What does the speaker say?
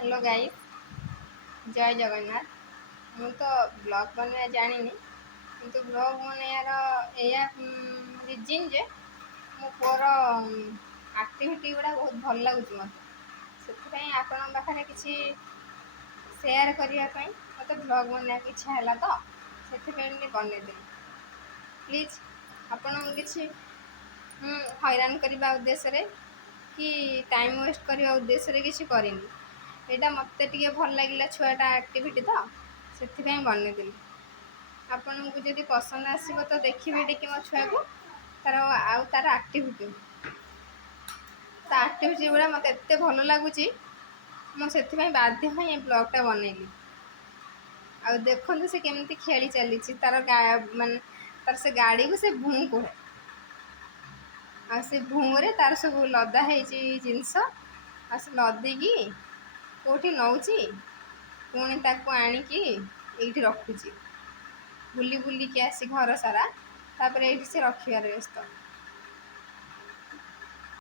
Hello guys, जय जगन्नाथ। मु तो ब्लॉग बनवा जानी किंतु ब्लॉग बनवार या रिजिन जे मो पुअर आक्टिविटी गुड़ा बहुत भल लगुच मत से आपण पाखे किसी सेयार करने मत ब्लॉग बनवा इच्छा है तो से बनईदे प्लीज आपण किसी हैरान करने उद्देश्य कि टाइम वेस्ट करने उद्देश्य किसी करनी यहाँ मत भल लगे छुआटा आक्टिविटी तो से बनईदी आपन को जब पसंद आसो तो देखिए टे मो छुआ को तार आक्टिविटी आक्टिविटी गुड़ा मत एत भल लगुच मुझे बाध्य ये ब्लॉगटा बनईली आ देखु से केमती खेली चली तार मान तार से गाड़ी को से भू कहे आ से भूरे तार सब लदा है जिनस आ से लदिकी कौटी नौ पुणी ताको आणिकी ये रखुची बुली बुलिकी आसी घर सारा तापर ये से रखार व्यस्त।